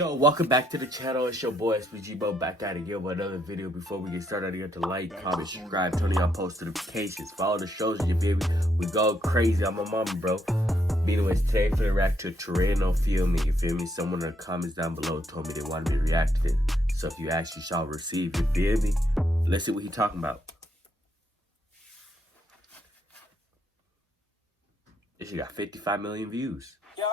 Yo, welcome back to the channel. It's your boy SPG Bo back at it again with another video. Before we get started, you have to like, comment, subscribe, turn on post notifications, follow the shows, you feel me? We go crazy. I'm a mama, bro. Anyways, today I'm gonna react to Trueno-Feel me, you feel me? Someone in the comments down below told me they wanted me to react to it. So if you actually shall receive, you feel me? Let's see what he talking about. This shit got 55 million views. Yo,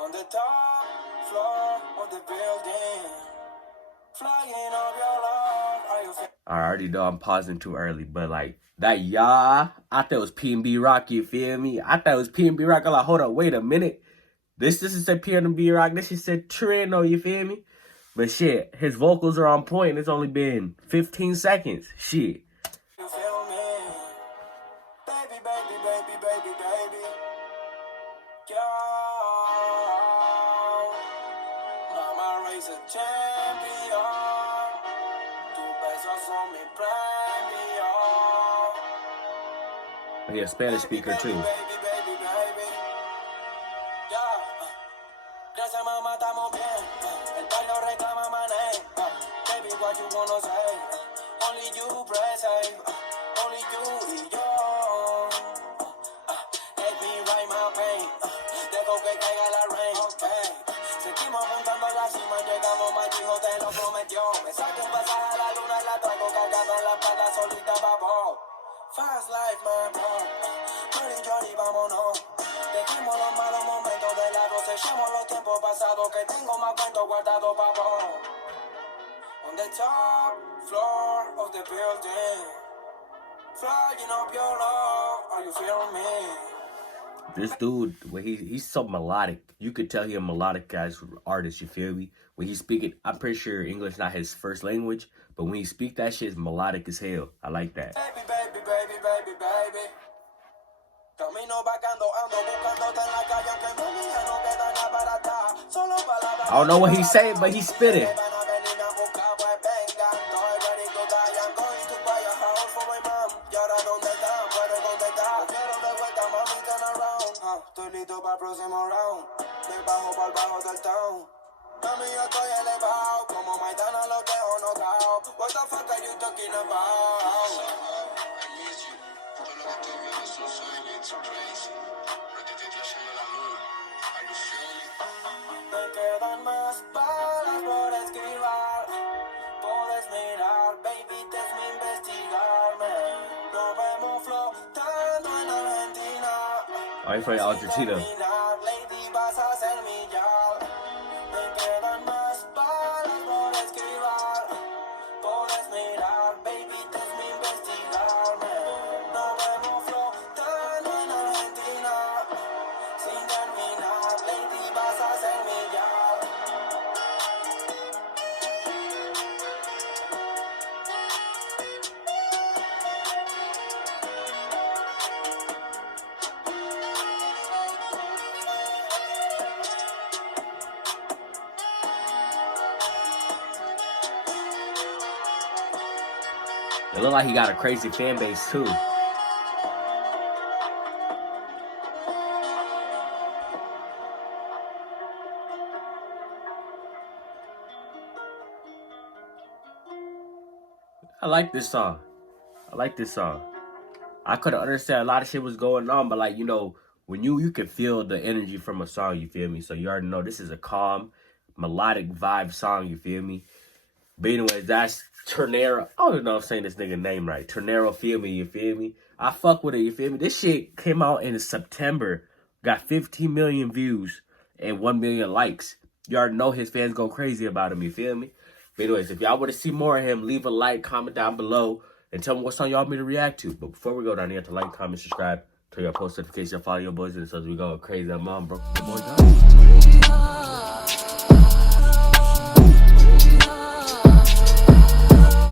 on the top floor of the building, flying up your love. Are you I already know I'm pausing too early, but like that I thought it was P&B Rock, you feel me? I thought it was P&B Rock. I'm like, hold up, wait a minute. This is said P&B Rock. This is said Trueno, you feel me? But shit, his vocals are on point. It's only been 15 seconds. Shit. you feel me? Baby, baby, baby, baby, baby. Yo, mama raise a champion. Tu besos son mi premio. He a Spanish speaker too. Baby, baby, baby. Yo, gracias mamá, estamos bien. El baile reclama my name. Baby, what you wanna say? Only you press save. Only you y yo. Let me write my pain. Dejo que caiga la rain. Okay. Seguimos juntando la cima. Llegamos más, hijo te lo prometió. Me saco un pasaje a la luna y la traigo cargada en la espalda solita, babo. Fast life, my bro. Jolly, jolly, vámonos. Dejemos los malos momentos de lado. Sellemos los tiempos pasados. Que tengo más cuentos guardados, babo. On the top floor of the building, flying up your love. Are you feeling me? This dude, when he's so melodic, you could tell he a melodic guy's artist, you feel me? When he's speaking, I'm pretty sure English not his first language, but when he speak that shit is melodic as hell. I like that. Baby, baby, baby, baby, baby. Camino vagando, ando buscándote en la calle, aunque no me no queda nada para atrás. Solo palabras. I don't know what he's saying, but he's spitting. Estoy listo para el próximo round. Me bajo para el bajo del town. Mami, yo estoy elevado. Como Maidana lo dejo knockout. What the fuck are you talking about? I miss you. Todo lo que estoy viendo es un sueño. It's crazy. Pero te estoy trayendo la luz. Are you feeling? Me quedan más balas por escribir. Puedes mirar, baby, te es mi investigarme. Nos vemos flotando en Argentina. Oh, he's from Argentina. Lady, vas a ser mi yal. Me quedan más balas por escribir. Puedes mirar, baby, te es mi investigarme. Nos vemos flotando en Argentina. Sin terminar, lady, vas a ser mi yal. It look like he got a crazy fan base too. I like this song. I couldn't understand a lot of shit was going on, but like, you know, when you can feel the energy from a song, you feel me? So you already know this is a calm, melodic vibe song, you feel me? But anyways, that's Trueno. I don't know if I'm saying this nigga name right. Trueno-Feel me, you feel me? I fuck with it, you feel me? This shit came out in September, got 15 million views and 1 million likes. You already know his fans go crazy about him, you feel me? But anyways, if y'all want to see more of him, leave a like, comment down below, and tell me what song y'all want me to react to. But before we go down, you have to like, comment, subscribe, turn your post notifications, follow your boys, and so we go crazy. I'm on, bro. Boys,